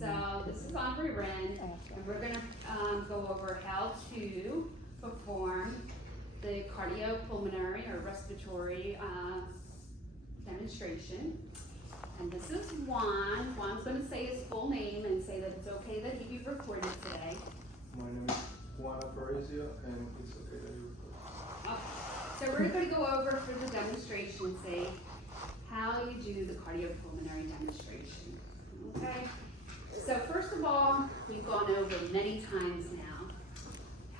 So this is Andre Wren, and we're going to go over how to perform the cardiopulmonary or respiratory demonstration. And this is Juan. Juan's going to say his full name and say that it's okay that he be recorded today. My name is Juan Aparicio, and it's okay that you record. Okay. So we're going to go over for the demonstration's sake how you do the cardiopulmonary demonstration. Okay? So first of all, we've gone over many times now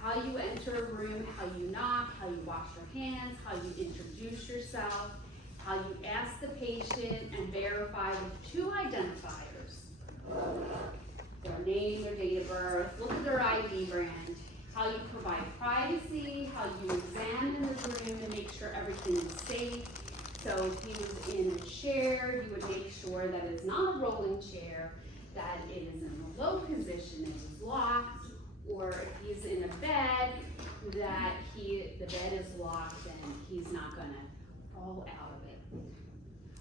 how you enter a room, how you knock, how you wash your hands, how you introduce yourself, how you ask the patient and verify with two identifiers, their name, their date of birth, look at their ID brand, how you provide privacy, how you examine the room and make sure everything is safe. So if he was in a chair, you would make sure that it's not a rolling chair, that it is in a low position, it is locked, or if he's in a bed, that the bed is locked and he's not going to fall out of it.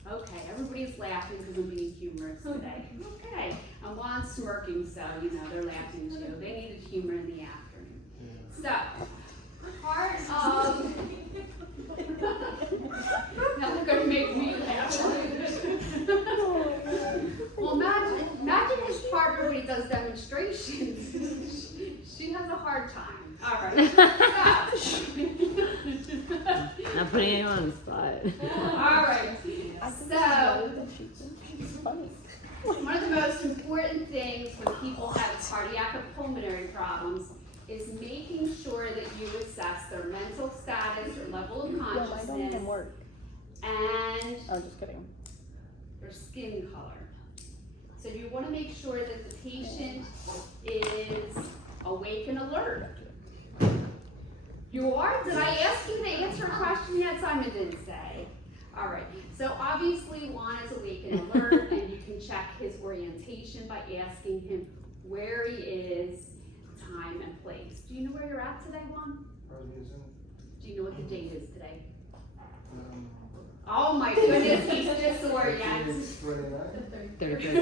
Okay, everybody's laughing because I'm being humorous today. Okay, and Juan's smirking, so you know they're laughing too. They needed humor in the afternoon. So, part of now they're going to make me laugh. Well, imagine his partner when he does demonstrations. She has a hard time. All right. Not putting anyone on the spot. All right. So, one of the most important things when people have cardiac or pulmonary problems is making sure that you assess their mental status or level of consciousness and just kidding. their skin color. So you want to make sure that the patient is awake and alert. You are? Did I ask you to answer a question yet? Simon didn't say. All right. So obviously Juan is awake and alert, and you can check his orientation by asking him where he is, time and place. Do you know where you're at today, Juan? Rasmussen. Do you know what the date is today? Oh my goodness, he's disoriented. It's 29. 33.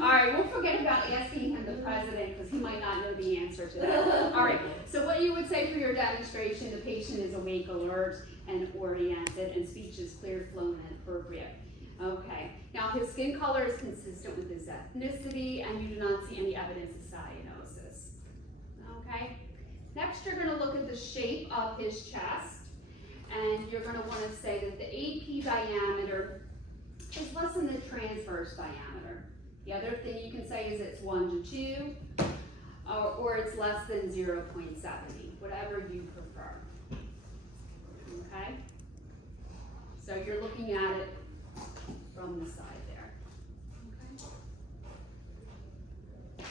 All right, we'll forget about asking him the president because he might not know the answer to that. All right, so what you would say for your demonstration, the patient is awake, alert, and oriented, and speech is clear, fluent, and appropriate. Okay, now his skin color is consistent with his ethnicity, and you do not see any evidence of cyanosis. Okay, next you're going to look at the shape of his chest, and you're going to want to say that the AP diameter is less than the transverse diameter. The other thing you can say is it's 1 to 2, or it's less than 0.70, whatever you prefer. Okay? So you're looking at it from the side there. Okay?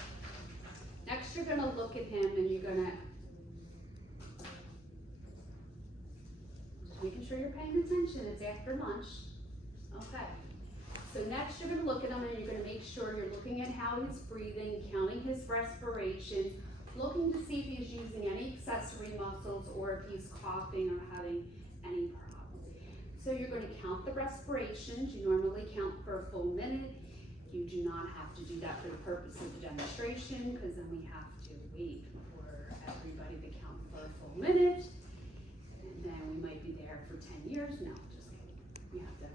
Next, you're going to look at him and you're going to just making sure you're paying attention. It's after lunch. Okay. So next you're going to look at him and you're going to make sure you're looking at how he's breathing, counting his respiration, looking to see if he's using any accessory muscles or if he's coughing or having any problems. So you're going to count the respirations. You normally count for a full minute. You do not have to do that for the purpose of the demonstration because then we have to wait for everybody to count for a full minute. And then we might be there for 10 years. No, just kidding. We have to,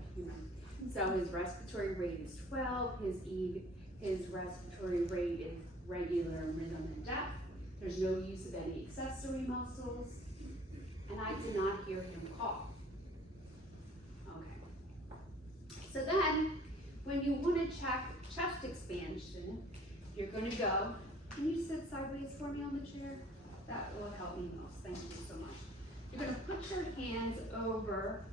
So his respiratory rate is 12. His respiratory rate is regular rhythm and depth. There's no use of any accessory muscles. And I did not hear him cough. Okay. So then, when you want to check chest expansion, you're going to go, can you sit sideways for me on the chair? That will help me most. Thank you so much. You're going to put your hands over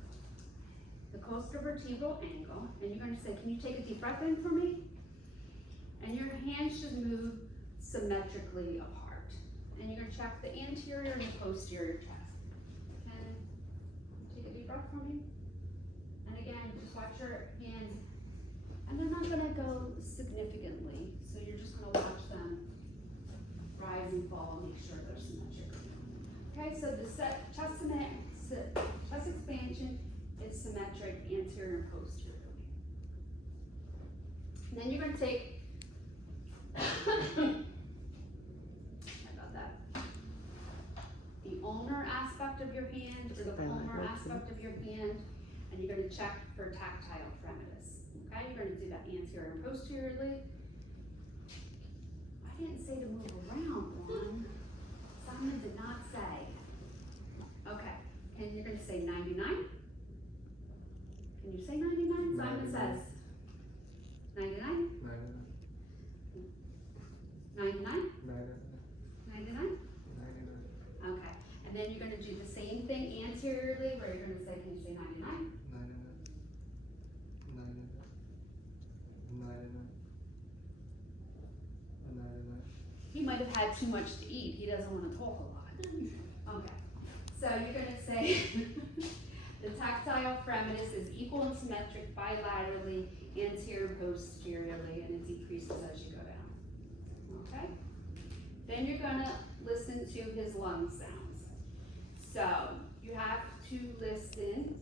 the costovertebral angle, and you're going to say, can you take a deep breath in for me? And your hands should move symmetrically apart. And you're going to check the anterior and the posterior chest. And take a deep breath for me. And again, just watch your hands. And they're not going to go significantly, so you're just going to watch them rise and fall and make sure they're symmetrical. Okay, so the chest expansion is symmetric anterior and posteriorly. And then you're gonna take, sorry about that, the ulnar aspect of your hand, or the palmar aspect of your hand, and you're gonna check for tactile fremitus. Okay, you're gonna do that anterior and posteriorly. I didn't say to move around, Juan. Simon did not say. Okay, and you're gonna say 99. Can you say 99? Simon says 99? 99? 99? Okay, and then you're gonna do the same thing anteriorly, where you're gonna say, can you say 99? He might have had too much to eat. He doesn't want to talk a lot. Okay, so you're gonna say the tactile fremitus is equal and symmetric bilaterally, anterior, posteriorly, and it decreases as you go down. Okay? Then you're gonna listen to his lung sounds. So you have to listen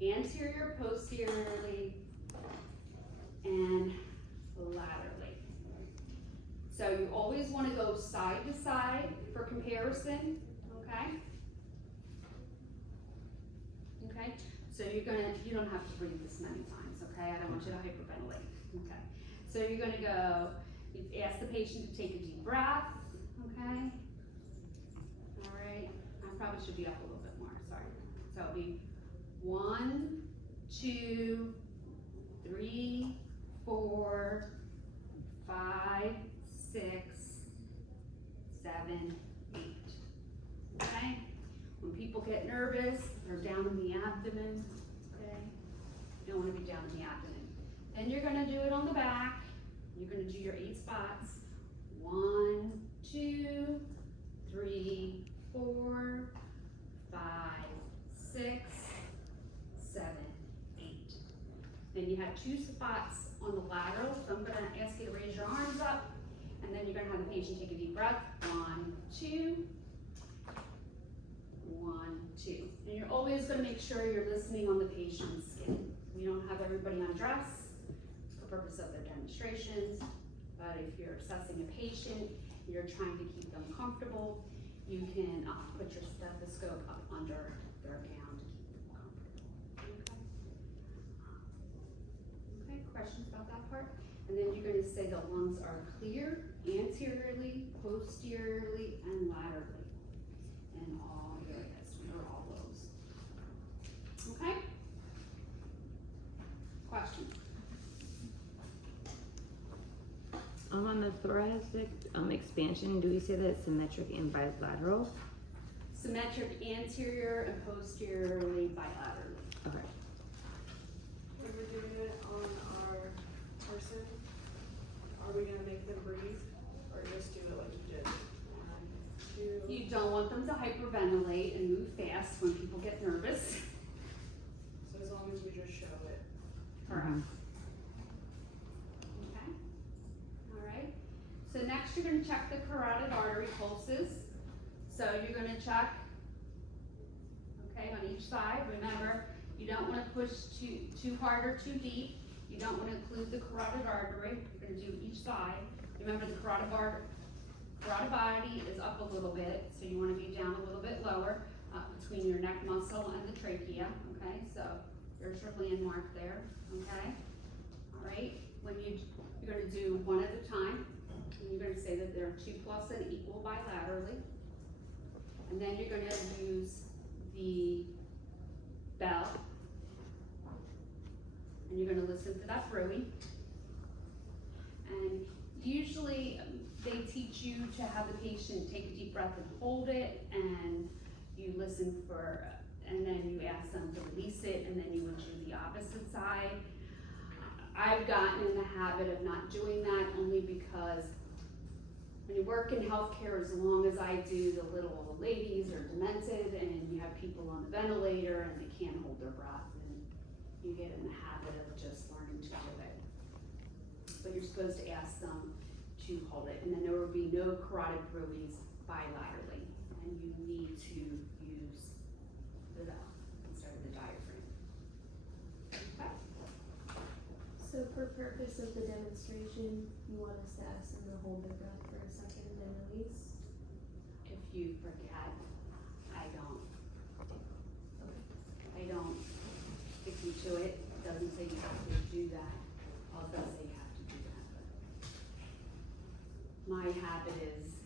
anterior, posteriorly, and laterally. So you always want to go side to side for comparison, okay? Okay, so you don't have to breathe this many times, okay? I don't want you to hyperventilate, okay? So you're gonna go, you ask the patient to take a deep breath, okay? All right, I probably should be up a little bit more, sorry. So it'll be 1, 2, 3, 4, 5, 6, 7, 8, okay? When people get nervous, they're down in the abdomen, okay? You don't want to be down in the abdomen. Then you're gonna do it on the back. You're gonna do your 8 spots. 1, 2, 3, 4, 5, 6, 7, 8. Then you have 2 spots on the lateral, so I'm gonna ask you to raise your arms up, and then you're gonna have the patient take a deep breath. 1, 2, 1, 2. And you're always gonna make sure you're listening on the patient's skin. We don't have everybody undress for purpose of their demonstrations, but if you're assessing a patient, you're trying to keep them comfortable, you can put your stethoscope up under their gown to keep them comfortable. Okay, questions about that part? And then you're going to say the lungs are clear anteriorly, posteriorly, and laterally in all areas, or all lobes. Okay? Questions? On the thoracic expansion, do we say that it's symmetric and bilateral? Symmetric anterior and posteriorly bilaterally. Okay. When we're doing it on our person, are we gonna make them breathe, or just do it like you did? 1, 2. You don't want them to hyperventilate and move fast when people get nervous. So as long as we just show it. Correct. Okay. All right. So next you're going to check the carotid artery pulses. So you're going to check, okay, on each side. Remember, you don't want to push too hard or too deep. You don't want to occlude the carotid artery. You're going to do each side. Remember, the carotid body is up a little bit, so you want to be down a little bit lower between your neck muscle and the trachea. Okay, so there's your landmark there. Okay, all right. When you're going to do one at a time, and you're going to say that they're 2 plus and equal bilaterally, and then you're going to use the bell, and you're going to listen to that brewing. And usually they teach you to have the patient take a deep breath and hold it, and you listen for, and then you ask them to release it, and then you would do the opposite side. I've gotten in the habit of not doing that only because when you work in healthcare as long as I do, the little old ladies are demented, and you have people on the ventilator and they can't hold their breath, and you get in the habit of just learning to do it. But you're supposed to ask them to hold it, and then there will be no carotid bruits bilaterally, and you need to use the bell instead of the diaphragm. Okay? So So for purpose of the demonstration, you want us to ask them to hold their breath for a second and then release? If you forget, I don't stick you to it. It doesn't say you have to do that. All it does say you have to do that. But my habit is,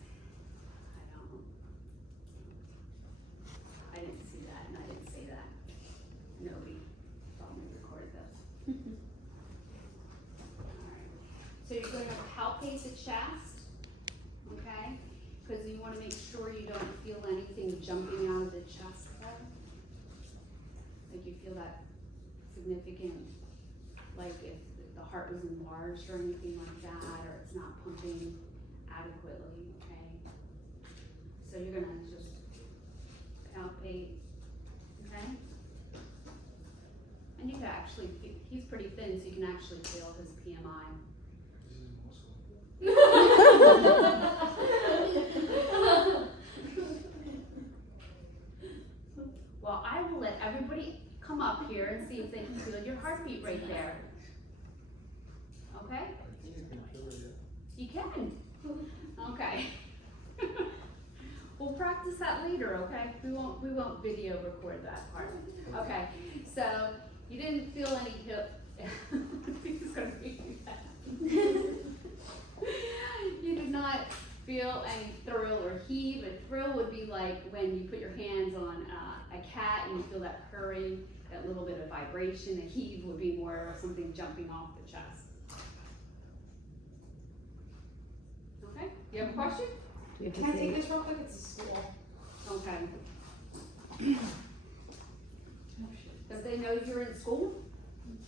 I didn't see that and I didn't say that. Nobody thought me recorded those. Alright, so you're going to palpate the chest, okay? Because you want to make sure you don't feel anything jumping out of the chest there. Like you feel that significant, like if the heart was enlarged or anything like that, or it's not pumping adequately, okay? So you're going to just palpate, okay? And you can actually, he's pretty thin, so you can actually feel his PMI. This is muscle. Well, I will let everybody come up here and see if they can feel your heartbeat right there. Okay? I think you can feel it, yeah. You can. Okay. We'll practice that later, okay? We won't video record that part. Okay. So you didn't feel any hip. He's gonna be that. You did not feel any thrill or heave. A thrill would be like when you put your hands on a cat and you feel that purring, that little bit of vibration. A heave would be more of something jumping off the chest. Okay, you have a question? Do you have Can to I take say, this real quick? It's a school. Okay. Does they know you're in school?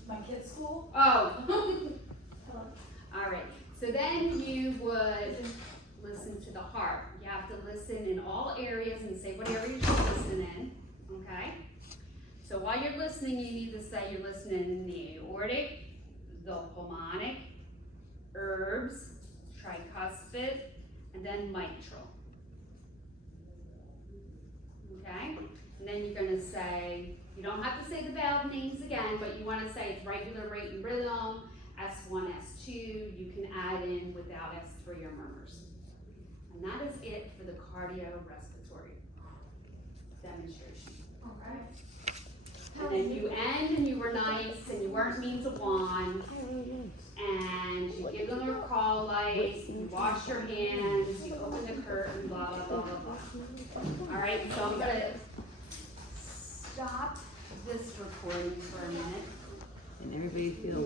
My kid's school? Oh. Hello? All right, so then you would listen to the heart. You have to listen in all areas and say what areas you listen in, okay? So while you're listening, you need to say you're listening in the aortic, the pulmonic, herbs, tricuspid, and then mitral. Okay? And then you're gonna say, you don't have to say the valve names again, but you wanna say it's regular rate and rhythm, S1, S2, you can add in without S3 or murmurs. And that is it for the cardiorespiratory demonstration. Okay. And then you end and you were nice and you weren't mean to Juan and you give them a call light, you wash your hands, you open the curtain, blah, blah, blah, blah, blah. All right, so I'm gonna stop this recording for a minute. and everybody feel